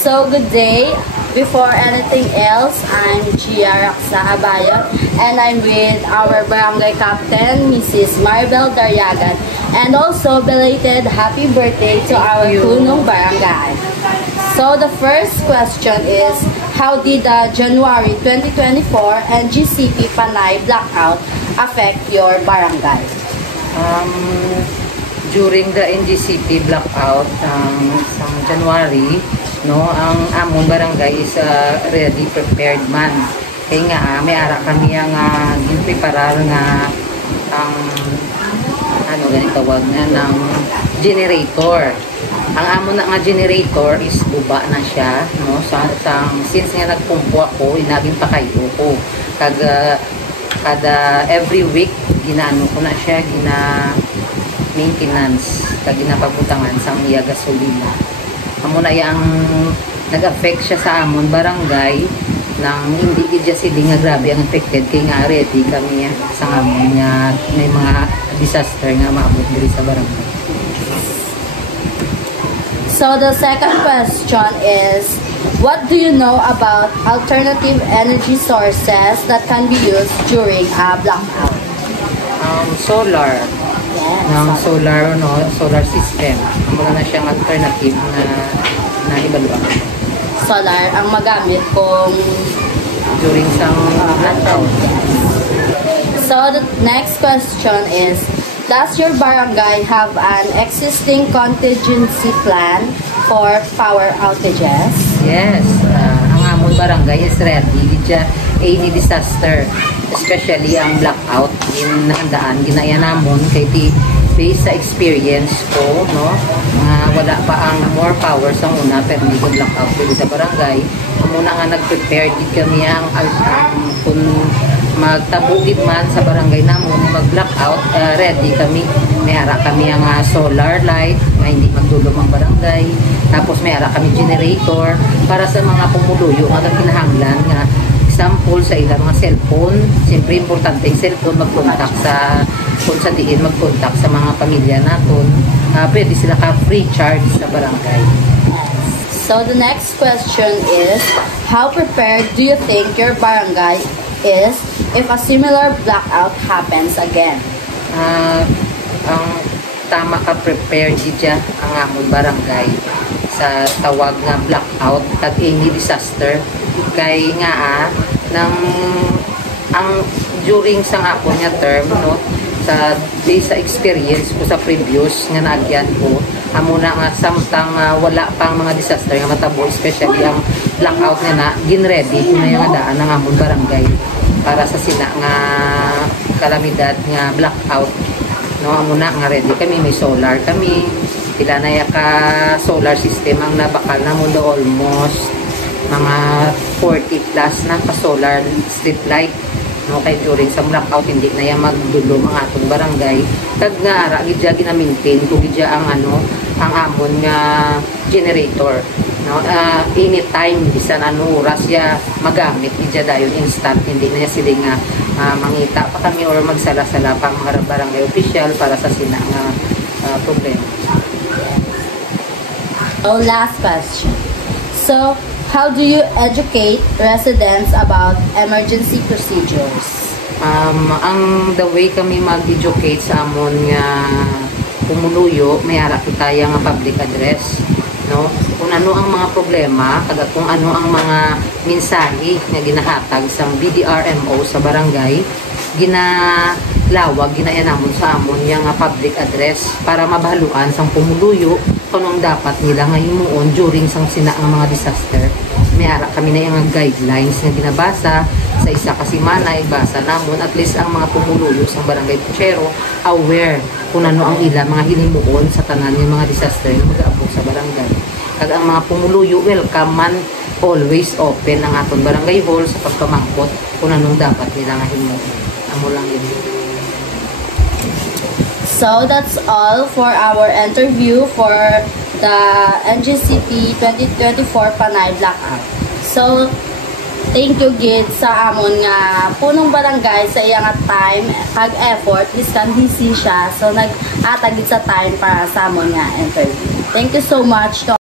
So, good day. Before anything else, I'm Gia Raxa Abayo, and I'm with our barangay captain, Mrs. Maribel Daryagan, and also belated happy birthday to our punong barangay. So, the first question is, how did the January 2024 NGCP Panay blackout affect your barangay? During the NGCP blackout sa January, no, ang among barangay is ready prepared man. Kaya nga may ara kami ang preparar nga ang ano ganito tawag na ng generator. Ang amon na nga generator is buba na siya, no, since nga nagpumpo ako, inaging pakayo ko. Kada every week ginaano ko na siya, maintenance kag ginapabutangan sa iya gasolina. Amo na yang nag-affect siya sa amon barangay nang hindi gidya sila nga grabe ang affected kay nga ready kami sa amon nga may mga disaster nga maabot diri sa barangay. So the second question is, what do you know about alternative energy sources that can be used during a blackout? Solar. Solar, no, solar system. Mula na siyang alternative na ibaluan. Solar ang magamit kung during some blackout. So the next question is, does your barangay have an existing contingency plan for power outages? Yes, ang amon barangay is ready sa any disaster, especially ang blackout. Handaan ginaya namon kay based sa experience ko, no, wala pa ang more power sa una pero hindi ko blackout dito sa barangay. Muna nga nag-prepare din kami ang kung magtabugid man sa barangay namon mag-blackout, ready kami. May ara kami ang solar light na hindi magdulog ang barangay. Tapos may ara kami generator para sa mga pumuluyo nga kinahanglan nga example sa ilang mga cellphone. Siyempre importante yung cellphone mag-contact sa kung sa diin mag-contact sa mga pamilya natin. Pwede sila ka free charge sa barangay. So the next question is, how prepared do you think your barangay is if a similar blackout happens again? Ang tama ka prepared dyan ang among barangay sa tawag nga blackout at any disaster kay nga ang during sa hapon nga term, no, sa based sa experience ko sa previous nga nagyan ko amo na nga samtang wala pang mga disaster nga matabo, especially ang blackout na ginready na yung daan ng among barangay para sa sina nga kalamidad nga blackout, no. Amo na nga ready kami, may solar kami, pila na ka solar system ang nabakal na mo do, almost mga 40 plus na ka solar street light, no, kay during sa blackout hindi na yan magdulong ang atong barangay. Tag nga ara gidya gina-maintain kung gidya ang ang amon nga generator, no, anytime bisan oras ya magamit gidya dayon instant, hindi na ya sila nga mangita pa kami or magsala-sala pang mga barangay official para sa sina nga problema. So last question. So how do you educate residents about emergency procedures? Ang the way kami mag-educate sa amon nga pumuluyo, may ara kita nga public address, no, kung ano ang mga problema, kada kung ano ang mga mensahe nga ginahatag sa BDRMO sa barangay, ginalawag ginayanamon sa amon nga public address para mabahaluan sang pumuluyo kung anong dapat nila nga himuon during sang sina ang mga disaster. May ara kami na yung guidelines nga ginabasa sa isa ka semana, ibasa namon at least ang mga pumuluyo sa barangay Puchero aware kung ano ang ila mga hilimuon sa tanan ng mga disaster nga mag-aabot sa barangay. Kag ang mga pumuluyo, welcome man, always open ang aton barangay hall sa pagpamangkot kung anong dapat nila nga himuon. Amo lang yun. So that's all for our interview for the NGCP 2024 Panay Blackout. So thank you gid sa amon nga punong barangay sa iyang time kag effort biskan busy siya, so nag-atagid sa time para sa amon nga interview. Thank you so much to